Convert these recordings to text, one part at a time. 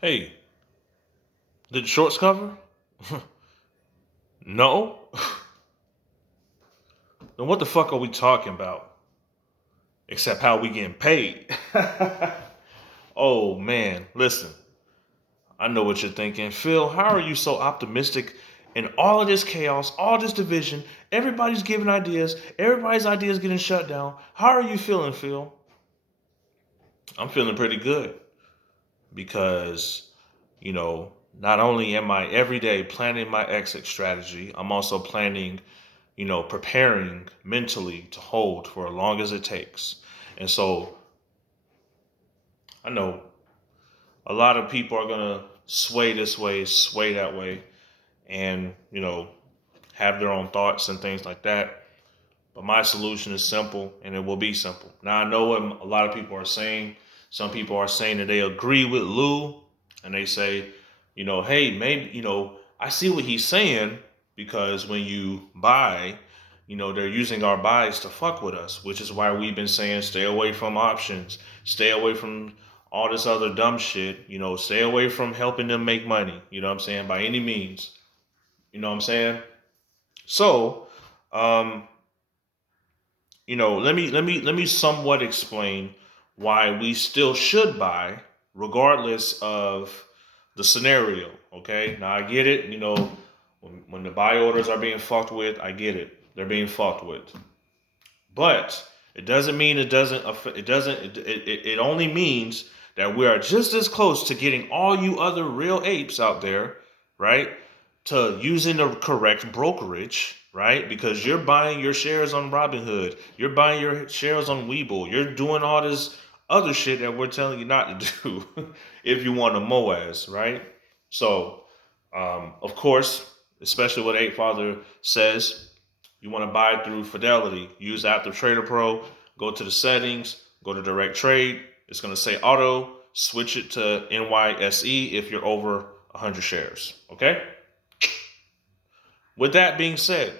Hey, did the shorts cover? No? Then what the fuck are we talking about? Except how we getting paid. Oh man, listen. I know what you're thinking. Phil, how are you so optimistic in all of this chaos, all this division? Everybody's giving ideas. Everybody's ideas getting shut down. How are you feeling, Phil? I'm feeling pretty good because, not only am I every day planning my exit strategy, I'm also planning preparing mentally to hold for as long as it takes. And so I know a lot of people are going to sway this way, sway that way, and, have their own thoughts and things like that. But my solution is simple and it will be simple. Now, I know what a lot of people are saying. Some people are saying that they agree with Lou and they say, hey, maybe, I see what he's saying because when you buy, they're using our buys to fuck with us, which is why we've been saying stay away from options, stay away from all this other dumb shit, stay away from helping them make money, you know what I'm saying, by any means. You know what I'm saying? So, um, let me somewhat explain why we still should buy, regardless of the scenario. Okay, now I get it. When the buy orders are being fucked with, I get it. They're being fucked with, but it doesn't mean it doesn't. It doesn't. It only means that we are just as close to getting all you other real apes out there, right? To using the correct brokerage, right? Because you're buying your shares on Robinhood, you're buying your shares on Webull, you're doing all this other shit that we're telling you not to do if you want a MOAS, right? So, of course, especially what Ape Father says, you want to buy through Fidelity. Use Active Trader Pro. Go to the settings. Go to Direct Trade. It's going to say Auto. Switch it to NYSE if you're over 100 shares. Okay. With that being said,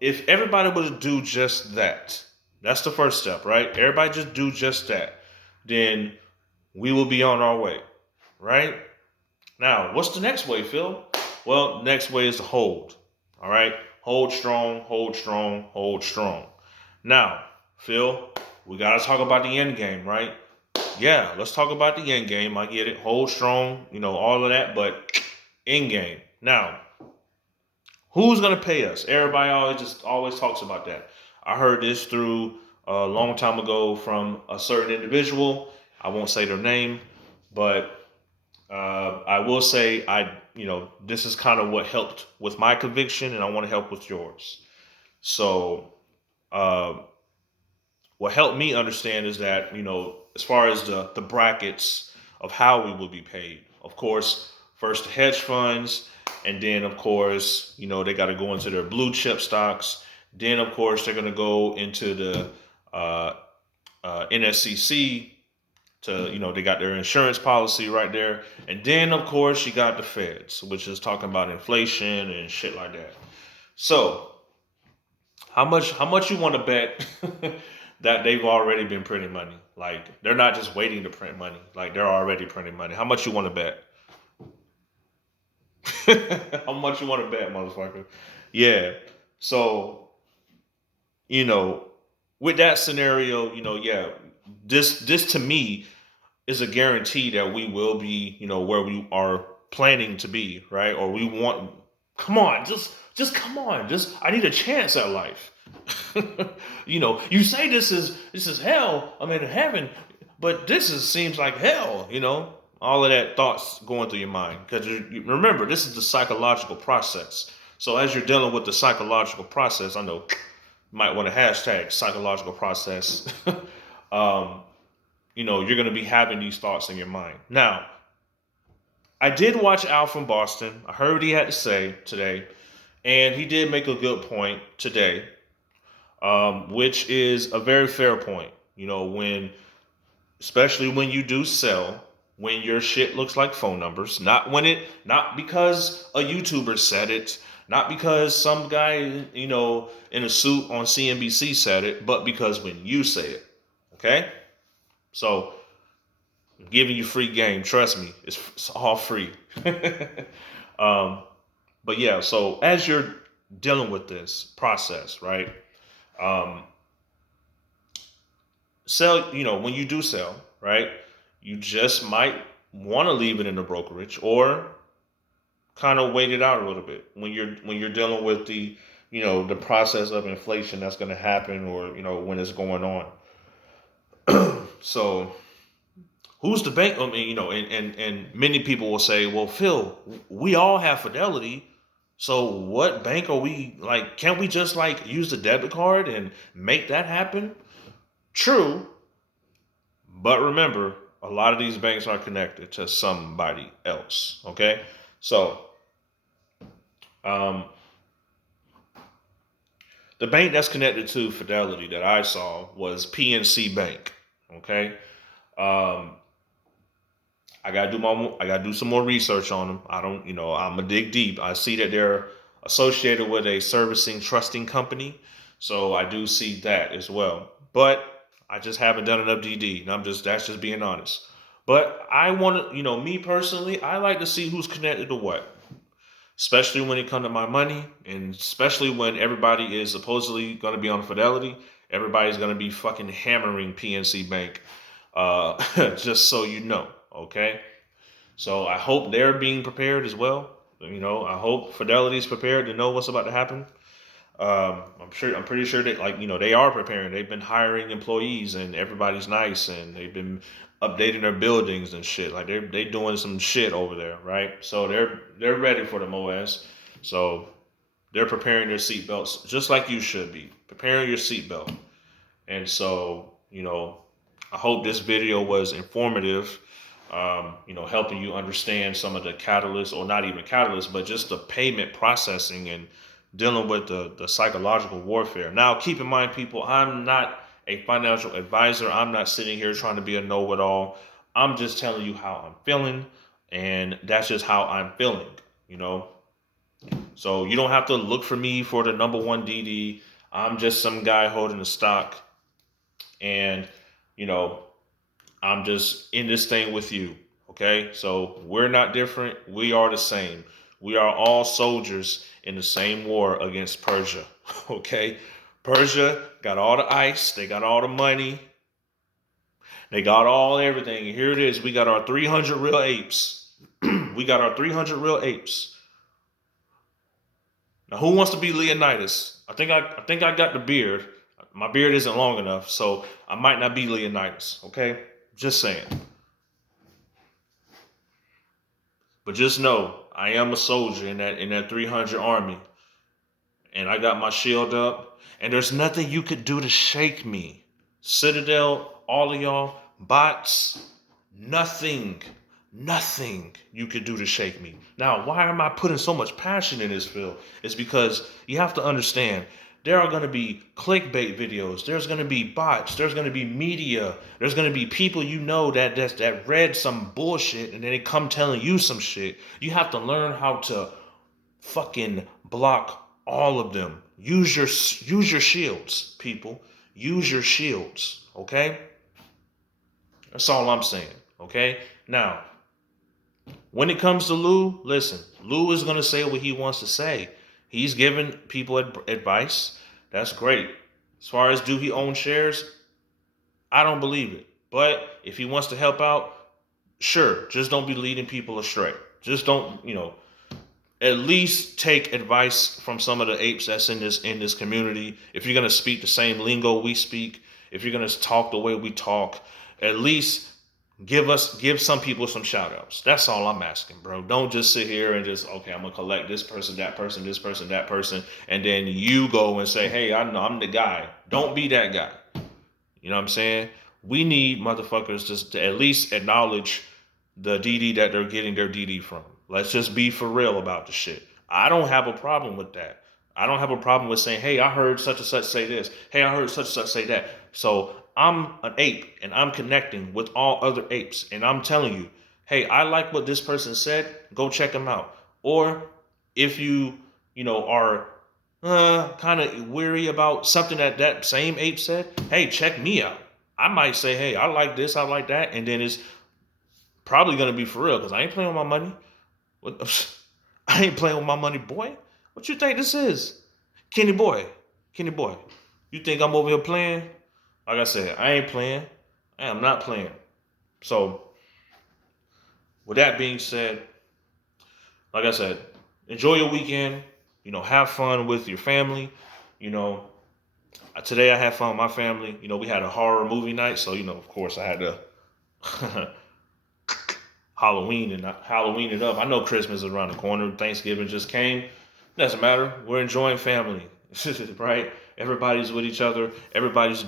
if everybody would do just that, that's the first step, right? Everybody just do just that, then we will be on our way, right? Now, what's the next way, Phil? Well, next way is to hold. All right, hold strong, hold strong, hold strong. Now, Phil, we gotta talk about the end game, right? Yeah, let's talk about the end game. I get it. Hold strong, all of that, but end game. Now, who's gonna pay us? Everybody always talks about that. I heard this through a long time ago from a certain individual. I won't say their name, but I will say this is kind of what helped with my conviction, and I want to help with yours. So, uh, what helped me understand is that as far as the brackets of how we will be paid, of course, first the hedge funds, and then of course they got to go into their blue chip stocks. Then of course they're going to go into the uh, NSCC to they got their insurance policy right there, and then of course you got the feds, which is talking about inflation and shit like that. So how much you want to bet that they've already been printing money? Like they're not just waiting to print money, like they're already printing money. How much you want to bet? How much you want to bet, motherfucker? Yeah. So you know with that scenario, yeah, this to me is a guarantee that we will be, where we are planning to be, right? Or we want. Come on, just come on. Just I need a chance at life. You say this is hell. I mean heaven, but seems like hell. All of that thoughts going through your mind because remember this is the psychological process. So as you're dealing with the psychological process, I know you might want to hashtag psychological process. um, you're going to be having these thoughts in your mind. Now, I did watch Al from Boston. I heard what he had to say today, and he did make a good point today, which is a very fair point. Especially when you do sell, when your shit looks like phone numbers, not because a YouTuber said it, not because some guy, in a suit on CNBC said it, but because when you say it. Okay? So giving you free game. Trust me, it's all free. um, but yeah, so as you're dealing with this process, right? Um, sell, when you do sell, right? You just might want to leave it in the brokerage or kind of wait it out a little bit when you're dealing with the process of inflation that's going to happen, or when it's going on. So who's the bank? I mean, and many people will say, well, Phil, we all have Fidelity. So what bank are we like? Can't we just like use the debit card and make that happen? True, but remember, a lot of these banks are connected to somebody else. Okay, so um, the bank that's connected to Fidelity that I saw was PNC Bank. Okay, um, I gotta do some more research on them. I don't, I'm gonna dig deep. I see that they're associated with a servicing trusting company, so I do see that as well. But I just haven't done enough DD, and that's just being honest. But I want to, me personally, I like to see who's connected to what, especially when it comes to my money, and especially when everybody is supposedly going to be on Fidelity. Everybody's going to be fucking hammering PNC Bank, just so you know, okay? So I hope they're being prepared as well. I hope Fidelity is prepared to know what's about to happen. I'm pretty sure that they are preparing. They've been hiring employees, and everybody's nice, and they've been updating their buildings and shit. Like they doing some shit over there, right? So they're ready for the MOS. So they're preparing their seatbelts just like you should be preparing your seatbelt. And so I hope this video was informative. Helping you understand some of the catalysts, or not even catalysts, but just the payment processing and dealing with the psychological warfare. Now, keep in mind, people, I'm not a financial advisor. I'm not sitting here trying to be a know-it-all. I'm just telling you how I'm feeling, and that's just how I'm feeling, you know. So you don't have to look for me for the number one DD. I'm just some guy holding the stock, and you know, I'm just in this thing with you. Okay, so we're not different. We are the same. We are all soldiers in the same war against Persia. Okay, Persia got all the ice. They got all the money. They got all everything. And here it is. We got our 300 real apes. We got our 300 real apes. Now, who wants to be Leonidas? I think I got the beard. My beard isn't long enough, so I might not be Leonidas. Okay, just saying. But just know, I am a soldier in that 300 army, and I got my shield up, and there's nothing you could do to shake me. Citadel, all of y'all, bots, nothing, nothing you could do to shake me. Now, why am I putting so much passion in this field? It's because you have to understand, there are going to be clickbait videos. There's going to be bots. There's going to be media. There's going to be people that read some bullshit and then they come telling you some shit. You have to learn how to fucking block all of them. Use your shields, people. Use your shields, okay? That's all I'm saying, okay? Now, when it comes to Lou, listen, Lou is going to say what he wants to say. He's giving people advice. That's great. As far as do he own shares, I don't believe it. But if he wants to help out, sure. Just don't be leading people astray. Just don't, at least take advice from some of the apes that's in this community. If you're gonna speak the same lingo we speak, if you're gonna talk the way we talk, at least give some people some shout outs. That's all I'm asking, bro. Don't just sit here and just, okay, I'm gonna collect this person, that person, this person, that person, and then you go and say, hey, I know I'm the guy. Don't be that guy. You know what I'm saying? We need motherfuckers just to at least acknowledge the DD that they're getting their DD from. Let's just be for real about the shit. I don't have a problem with that. I don't have a problem with saying, hey, I heard such and such say this. Hey, I heard such and such say that. So I'm an ape and I'm connecting with all other apes. And I'm telling you, hey, I like what this person said. Go check them out. Or if you are kind of weary about something that same ape said, hey, check me out. I might say, hey, I like this, I like that. And then it's Probably gonna be for real because I ain't playing with my money. What? I ain't playing with my money, boy. What you think this is, Kenny boy? Kenny boy, you think I'm over here playing? Like I said, I ain't playing. I am not playing. So, with that being said, like I said, enjoy your weekend. Have fun with your family. You know, today I had fun with my family. We had a horror movie night, so of course, I had to Halloween it up. I know Christmas is around the corner. Thanksgiving just came. Doesn't matter. We're enjoying family, right? Everybody's with each other. Everybody's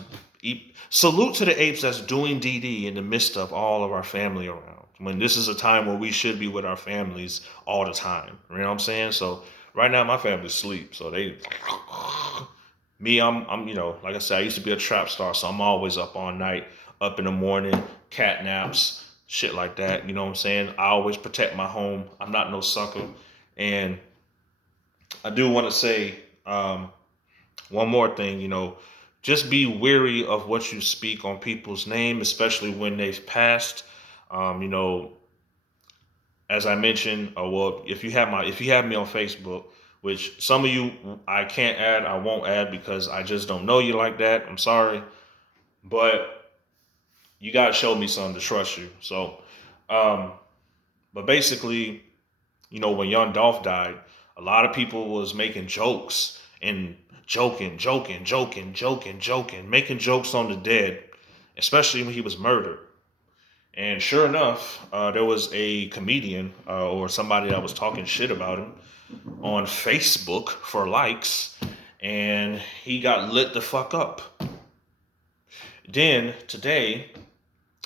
salute to the apes that's doing DD in the midst of all of our family around. When this is a time where we should be with our families all the time. You know what I'm saying? So right now my family's asleep. So they me, I'm like I said, I used to be a trap star, so I'm always up all night, up in the morning, cat naps, shit like that. You know what I'm saying? I always protect my home. I'm not no sucker. And I do want to say one more thing, just be wary of what you speak on people's name, especially when they've passed. Um, you know, as I mentioned, well, if you have me on Facebook, which some of you I can't add, I won't add because I just don't know you like that. I'm sorry, but you gotta show me something to trust you. So, um, but basically, when Young Dolph died, a lot of people was making jokes and joking, making jokes on the dead, especially when he was murdered. And sure enough, there was a comedian or somebody that was talking shit about him on Facebook for likes, and he got lit the fuck up. Then today,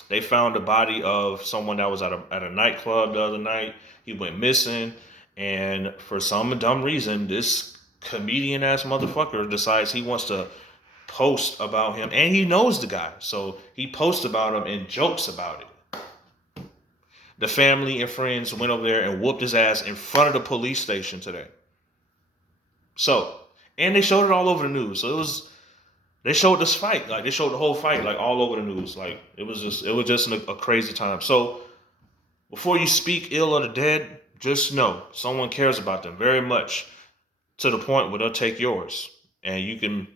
they found the body of someone that was at a nightclub the other night. He went missing, and for some dumb reason, this comedian ass motherfucker decides he wants to post about him, and he knows the guy, so he posts about him and jokes about it. The family and friends went over there and whooped his ass in front of the police station today. So, and they showed it all over the news. So they showed this fight, like they showed the whole fight, like all over the news. Like it was just a crazy time. So before you speak ill of the dead, just know someone cares about them very much to the point where they'll take yours, and you can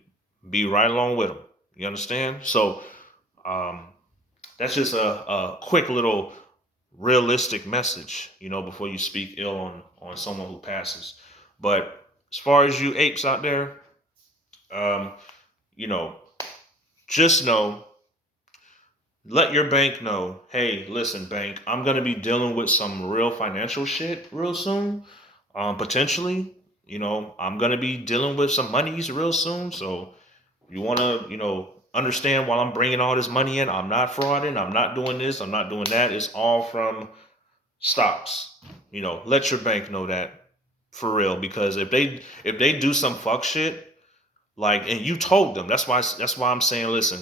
be right along with them. You understand? So um, that's just a quick little realistic message, before you speak ill on someone who passes. But as far as you apes out there, um, you know, just know, let your bank know, hey, listen, bank, I'm gonna be dealing with some real financial shit real soon. Potentially, I'm gonna be dealing with some monies real soon. So you wanna, understand while I'm bringing all this money in, I'm not frauding, I'm not doing this, I'm not doing that. It's all from stocks. Let your bank know that for real. Because if they do some fuck shit, like, and you told them, that's why I'm saying, listen,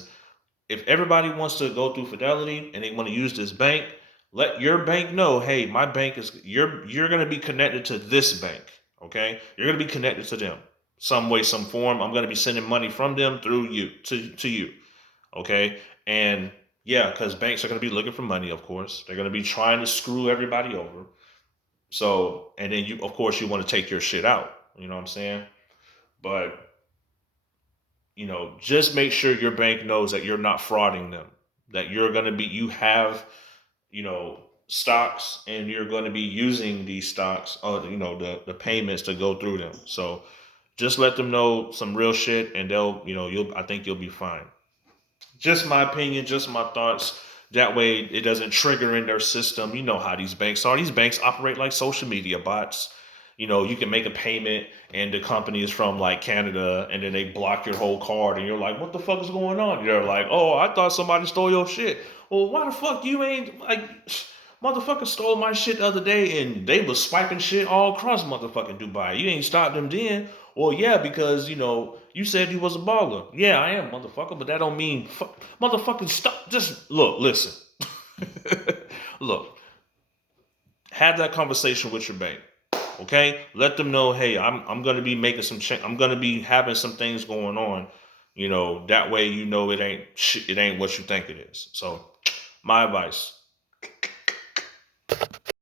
if everybody wants to go through Fidelity and they want to use this bank, let your bank know, hey, my bank is you're gonna be connected to this bank. Okay? You're gonna be connected to them. Some way, some form. I'm gonna be sending money from them through you to you. Okay? And yeah, because banks are gonna be looking for money, of course. They're gonna be trying to screw everybody over. So, and then of course, you want to take your shit out. You know what I'm saying? But, just make sure your bank knows that you're not frauding them, that you have, stocks, and you're going to be using these stocks, or, the payments to go through them. So just let them know some real shit, and I think you'll be fine. Just my opinion, just my thoughts. That way it doesn't trigger in their system. You know how these banks are. These banks operate like social media bots. You can make a payment and the company is from like Canada, and then they block your whole card, and you're like, what the fuck is going on? You're like, oh, I thought somebody stole your shit. Well, why the fuck you ain't like, motherfucker stole my shit the other day, and they was swiping shit all across motherfucking Dubai. You ain't stopped them then. Well, yeah, because you said you was a baller. Yeah, I am, motherfucker, but that don't mean motherfucking stop. Just look, listen, look, have that conversation with your bank. Okay, let them know, hey, I'm gonna be making some change. I'm gonna be having some things going on. That way it ain't what you think it is. So, my advice: